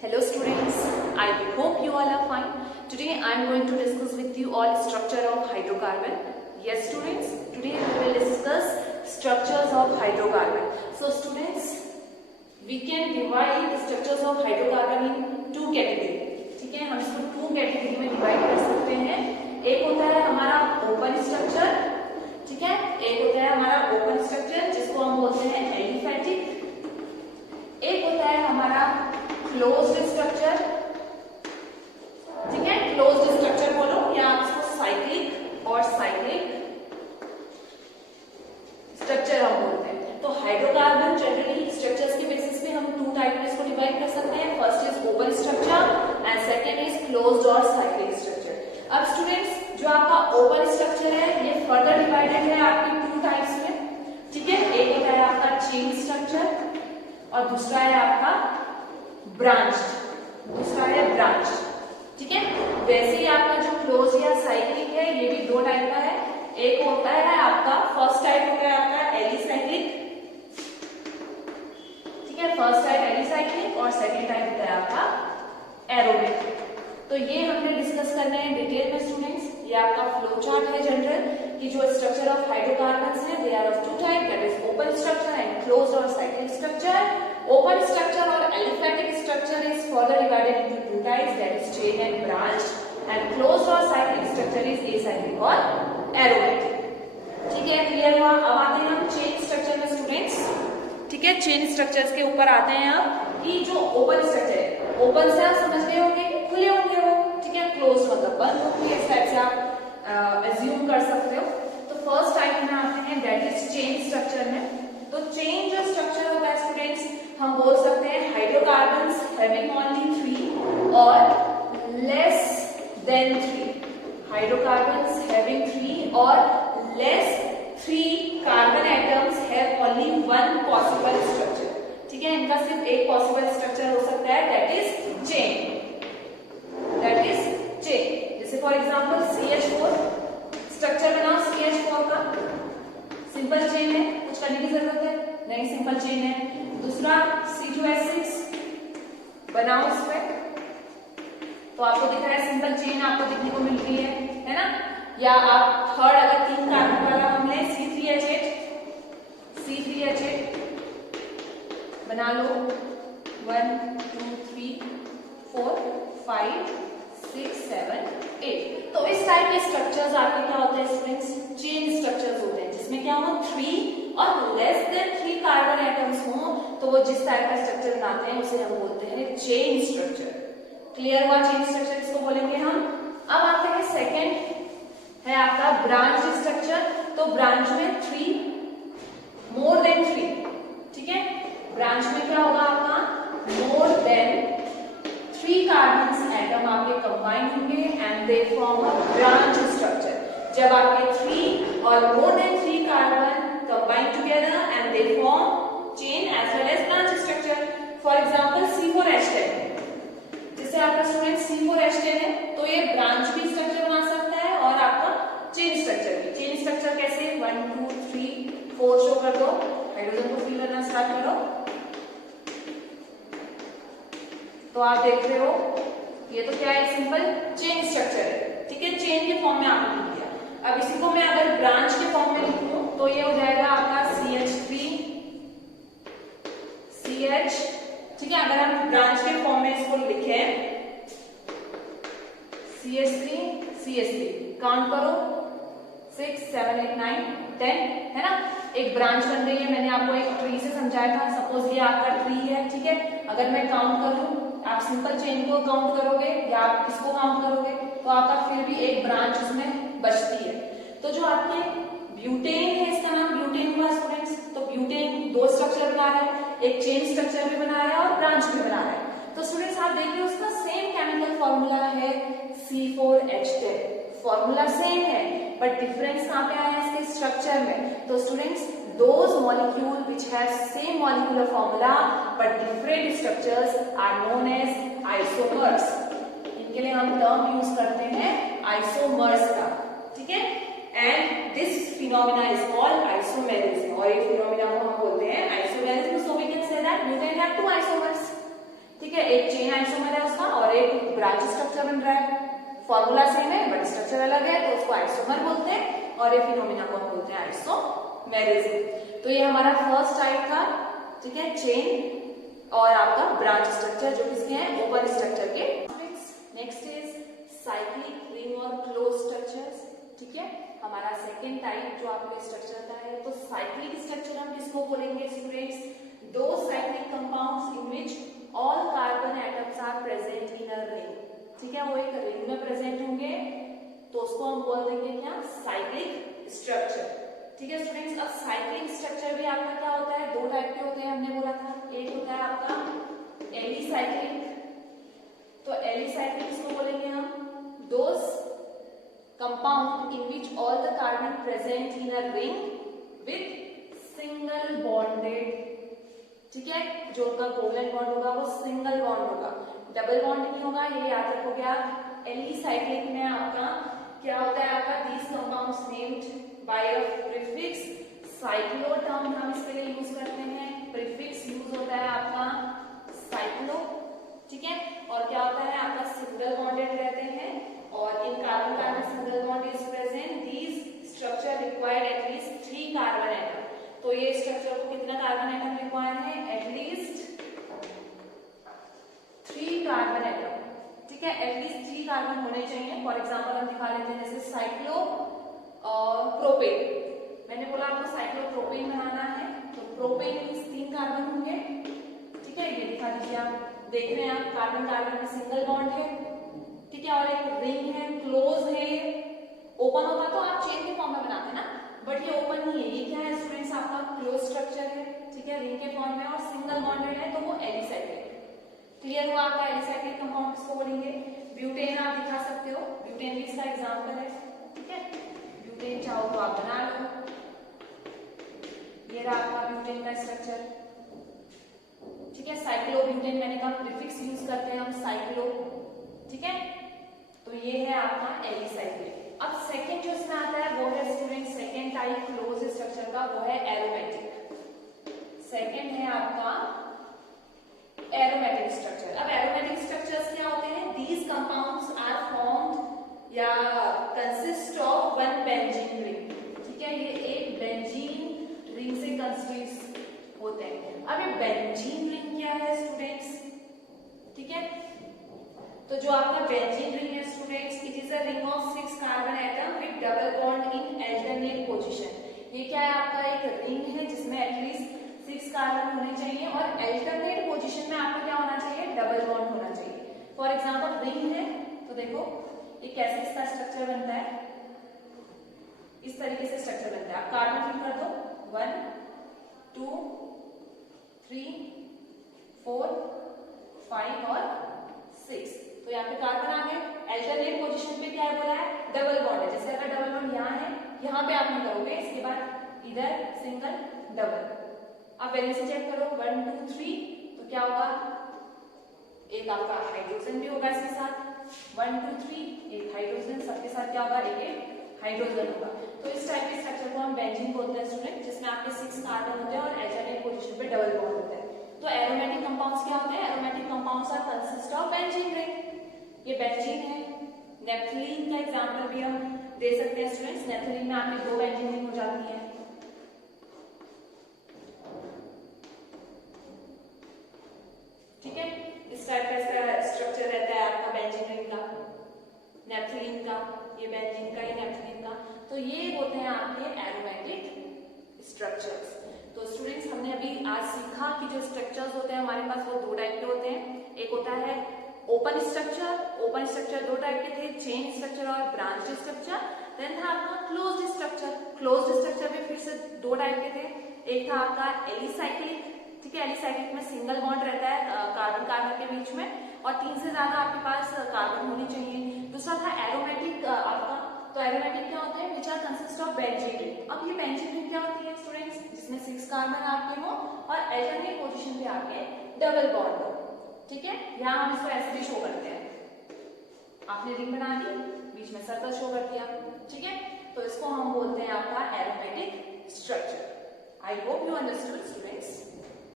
Hello students, I hope you all are fine. Today I am going to discuss with you all structure of hydrocarbon. Yes students, today we will discuss structures of hydrocarbon. So students, we can divide the structures of hydrocarbon in two category. ठीक है, हम इसको two category में divide कर सकते हैं. एक होता है हमारा ओपन स्ट्रक्चर, ठीक है, एक होता है हमारा ओपन स्ट्रक्चर जिसको हम बोलते हैं एलिफैटिक. एक होता है हमारा क्लोज्ड स्ट्रक्चर, ठीक है, क्लोज्ड स्ट्रक्चर बोलो या आप इसको साइक्लिक और साइक्लिक स्ट्रक्चर हम बोलते हैं. तो हाइड्रोकार्बन जनरली स्ट्रक्चर्स के बेसिस पे हम टू टाइप में इसको डिवाइड कर सकते हैं. First is open structure and second is closed और साइक्लिक स्ट्रक्चर. अब स्टूडेंट्स, जो आपका ओपन स्ट्रक्चर है ये फर्दर डिवाइडेड है आपके टू टाइप्स में, ठीक है. एक होता है आपका चेन स्ट्रक्चर और दूसरा है आपका ब्रांच, ठीक है. वैसे ही आपका जो क्लोज या साइक्लिक है ये भी दो टाइप का है. एक होता है आपका फर्स्ट टाइप होता है आपका एलिसाइक्लिक, ठीक है, फर्स्ट टाइप एलिसाइक्लिक और सेकंड टाइप होता है आपका एरोबिक. तो ये हमने डिस्कस करना है डिटेल में स्टूडेंट्स. ये आपका फ्लो चार्ट है जनरल कि जो स्ट्रक्चर ऑफ हाइड्रोकार्बन्स है they are of two type, that is open structure and closed और cyclic structure. Open structure or aliphatic structure is further divided into two types, that is chain and branch, and closed or cyclic structure is acyclic or aromatic. ठीक है, clear हुआ. अब आते हैं हम chain structure में students, ठीक है. चेन स्ट्रक्चर्स के ऊपर आते हैं अब कि जो ओपन स्ट्रक्चर है, ओपन से आप समझ गए होंगे खुले होंगे वो, ठीक है. क्लोज मतलब बंद होंगे, इस टाइप से आप एज्यूम कर सकते हो. तो फर्स्ट टाइप में आते हैं दैट इज चेन स्ट्रक्चर में. तो चेन जो स्ट्रक्चर होता है स्टूडेंट्स, हम बोल सकते हैं हाइड्रोकार्बन्स हैविंग ओनली 3 और लेस देन 3. हाइड्रोकार्बन्स हैविंग 3 और less 3 carbon atoms have only one possible structure, ठीक है. इनका सिर्फ एक पॉसिबल स्ट्रक्चर हो सकता है, that is chain, that is chain. जैसे फॉर एग्जांपल CH4 स्ट्रक्चर बनाओ, CH4 का सिंपल चेन है, कुछ करने की जरूरत है नहीं, सिंपल चेन है. दूसरा C2H6 बनाओ इसमें, तो आपको दिख रहा है सिंपल चेन आपको देखने को मिल रही है ना. या आप थर्ड अगर 3 कार्बन वाला हम लें C3H8 बना लो. 1 2 3 4 5 6 7 8. तो इस टाइप के स्ट्रक्चर्स आपके क्या होते हैं स्टूडेंट्स, चेन स्ट्रक्चर्स होते हैं जिसमें क्या हो 3 और लेस देन 3 कार्बन एटम्स हो, तो वो जिस टाइप का स्ट्रक्चर बनाते हैं उसे हम बोलते हैं चेन स्ट्रक्चर. क्लियर हुआ. चेन स्ट्रक्चर इसको बोलेंगे हम. अब आते हैं सेकंड है आपका ब्रांच स्ट्रक्चर. तो ब्रांच में 3 मोर देन 3, ठीक है. ब्रांच में क्या होगा आपका मोर देन 3 कार्बन एटम आपके कंबाइन होंगे and they form a branch structure. जब आपके 3 और more than 3 carbon combine together and they form chain as well as branch structure. For example C4H10, जैसे आपका स्टूडेंट C4H10 है तो ये ब्रांच भी स्ट्रक्चर बना सकता है और आपका चेन स्ट्रक्चर भी. चेन स्ट्रक्चर कैसे 1 2 3 4 शो कर दो, हाइड्रोजन को फिल करना स्टार्ट करो, तो आप देख रहे हो ये तो क्या है, सिंपल चेन स्ट्रक्चर है, ठीक है. चेन के फॉर्म में आपने लिख दिया. अब इसी को मैं अगर ब्रांच के फॉर्म में लिखूं तो ये हो जाएगा आपका CH3 CH, ठीक है. अगर हम ब्रांच के फॉर्म में इसको लिखें CH3 CH3, काउंट करो 6 7 8 9 10, है ना. एक ब्रांच बन रही है. मैंने आपको एक ट्री से समझाया था. सपोज ये आपका ट्री है, ठीक है. अगर मैं काउंट करूं, आप सिंपल चेन को काउंट करोगे या आप इसको काउंट करोगे तो आपका फिर भी एक ब्रांच उसमें बचती है. तो जो आपके ब्यूटेन है, इसका नाम ब्यूटेन हुआ स्टूडेंट्स. तो ब्यूटेन 2 स्ट्रक्चर बना रहा है, एक चेन स्ट्रक्चर भी बना रहा है और ब्रांच भी बना रहा है. तो स्टूडेंट्स आप देखिए उसका सेम केमिकल फॉर्मूला है C4H10. फॉर्मूला सेम है बट डिफरेंस कहां पे आया है इसके स्ट्रक्चर में. तो students those molecule which has same molecular formula but different structures are known as isomers. इनके लिए हम टर्म यूज करते हैं आइसोमर्स का, ठीक है. And this phenomena is called isomerism, और ये फिनोमिना को हम बोलते हैं isomerism. So we can say that Newton have 2 isomers, ठीक है, एक चेन आइसोमर है उसका और एक ब्रांच स्ट्रक्चर बन रहा है। फॉर्मूला सेम है बट स्ट्रक्चर अलग है, तो उसको आइसोमर बोलते हैं और ये फिनोमिना को हम बोलते हैं आइसोमेरिज्म। तो ये हमारा फर्स्ट टाइप था, ठीक है, चेन और आपका ब्रांच स्ट्रक्चर जो किसके हैं, ओपन स्ट्रक्चर के। नेक्स्ट इज साइक्लिक रिंग और क्लोज स्ट्रक्चर्स। ठीक है, हमारा सेकेंड टाइप जो आपके स्ट्रक्चर का है, तो साइक्लिक स्ट्रक्चर हम किसको बोलेंगे स्टूडेंट्स, दो cyclic compounds in which all carbon atoms are present in a ring. ठीक है, वो एक रिंग में प्रेजेंट होंगे तो उसको हम बोल देंगे क्या, साइक्लिक स्ट्रक्चर। ठीक है स्टूडेंट्स, अब साइक्लिक स्ट्रक्चर भी आपका क्या होता है, दो टाइप के होते हैं, हमने बोला था। एक होता है आपका एलिसाइक्लिक, तो एलिसाइक्लिक किसको बोलेंगे हम, those compound in which all the carbon present in a ring with single bonded. ठीक है, जो उनका कोवलेंट बॉन्ड होगा वो सिंगल बॉन्ड होगा, डबल बॉन्ड नहीं होगा, ये याद रखोगे आप। एलिसाइक्लिक में आपका क्या होता है, आपका these compounds named by a prefix cyclo term हम इसके लिए यूज करते हैं। प्रीफिक्स यूज होता है आपका साइक्लो। ठीक है, और क्या होता है आपका सिंगल बॉन्डेड रहते हैं और in carbon carbon single bond is present, these structure required at least 3 carbon atom. तो ये स्ट्रक्चर को कितना कार्बन एटम रिक्वायर है, एटलीस्ट 3 कार्बन एटम। ठीक है, एटलीस्ट 3 कार्बन होने चाहिए। फॉर एग्जांपल हम दिखा लेते हैं, जैसे साइक्लो प्रोपेन, मैंने बोला आपको साइक्लोप्रोपेन बनाना है तो प्रोपेन मींस 3 कार्बन होंगे। ठीक है, ये दिखा दीजिए आप, देख रहे हैं आप, कार्बन कार्बन में सिंगल बॉन्ड है। ठीक है, और एक रिंग है, क्लोज है, ओपन होता तो आप चेन के फॉर्म में बनाते ना, बट ये ओपन नहीं है, ये क्या है स्टूडेंट्स, आपका क्लोज स्ट्रक्चर है। ठीक है, रिंग के फॉर्म में और सिंगल बॉन्डेड है, तो वो एलिसाइक्लिक। क्लियर हुआ आपका एलिसाइक्लिक कंपाउंड किसको बोलेंगे, ब्यूटेन आप दिखा सकते हो, ब्यूटेन भी इसका एग्जांपल है। ठीक है, ब्यूटेन चाहो तो आप बना लो, ये रहा आपका ब्यूटेन का स्ट्रक्चर। ठीक है, साइक्लोब्यूटेन मैंने कहा प्रीफिक्स यूज करते हैं हम साइक्लो। ठीक है, तो ये है आपका एलिसाइक्लिक। अब सेकंड जो इसमें आता है वो है student, second type close structure का, वो है एरोमेटिक। सेकंड है आपका एरोमेटिक स्ट्रक्चर। अब एरोमेटिक स्ट्रक्चर्स क्या होते हैं, दीज कंपाउंड्स आर फॉर्म्ड या consist of one benzene ring. ठीक है, ये एक बेंजीन रिंग से कंसिस्ट होते हैं। अब ये बेंजीन रिंग क्या है स्टूडेंट्स, ठीक है, तो जो आपका बेंजीन रिंग है students, it is a ring of 6 carbon atom with double bond in alternate position. ये क्या है, आपका एक रिंग है जिसमें एटलीस्ट 6 कार्बन होने चाहिए और अल्टरनेट पोजीशन में आपको क्या होना चाहिए, डबल बॉन्ड होना चाहिए। फॉर एग्जांपल रिंग है तो देखो ये कैसे इसका स्ट्रक्चर बनता है, इस तरीके से स्ट्रक्चर बनता है। आप कार्बन फिल कर दो, 1 2 3 4 5 और 6, तो यहाँ पे कार्बन आ गए। अल्टरनेट पोजीशन पे क्या है बोला है, डबल बॉन्ड है। जैसे अगर डबल बॉन्ड यहाँ है, यहाँ पे आप नहीं करोगे, इसके बाद इधर सिंगल डबल। आप पहले से चेक करो 1 2 3, तो क्या होगा, एक आपका हाइड्रोजन भी होगा इसके साथ, 1 2 3 एक हाइड्रोजन, सबके साथ क्या होगा, एक हाइड्रोजन होगा। तो इस टाइप के स्ट्रक्चर को हम बेंजीन बोलते हैं स्टूडेंट, जिसमें आपके 6 कार्बन होते हैं और अल्टरनेट पोजीशन पे डबल बॉन्ड होता है। तो एरोमेटिक कंपाउंड्स क्या होते हैं, aromatic compounds are consist of benzene ring. ये बेंजीन है, नेप्थलीन का एग्जांपल भी हम दे सकते हैं स्टूडेंट्स। नेप्थलीन में आपकी 2 बेंजीन रिंग हो जाती है। ठीक है, इस टाइप का इसका स्ट्रक्चर रहता है आपका बेंजीन रिंग का, नेप्थलीन का, ये बेंजीन का, ये नेप्थलीन का। तो ये होते हैं आपके एरोमेटिक स्ट्रक्चर्स। तो स्टूडेंट्स हमने अभी आज सीखा कि जो स्ट्रक्चर्स होते हैं हमारे पास वो 2 टाइप के होते हैं। एक होता है open structure, open structure 2 type के थे, चेन स्ट्रक्चर और ब्रांच स्ट्रक्चर। देन था आपका क्लोज्ड स्ट्रक्चर, क्लोज्ड स्ट्रक्चर भी फिर से 2 टाइप के थे। एक था आपका एलिसाइक्लिक। ठीक है, एलिसाइक्लिक में सिंगल बॉन्ड रहता है कार्बन कार्बन के बीच में और 3 से ज्यादा आपके पास कार्बन होनी चाहिए। दूसरा था एरोमेटिक आपका, तो एरोमेटिक क्या होते हैं, which are consist of benzene ring. अब ये बेंजीन रिंग क्या होती है स्टूडेंट्स, जिसमें 6 कार्बन आपके हो और अल्टरनेट पोजीशन पे आपके डबल बॉन्ड हो। ठीक है, यहाँ हम इसको ऐसे भी शो करते हैं, आपने रिंग बना दी, बीच में सर्कल शो कर दिया। ठीक है, तो इसको हम बोलते हैं आपका aromatic structure. I hope you understood students.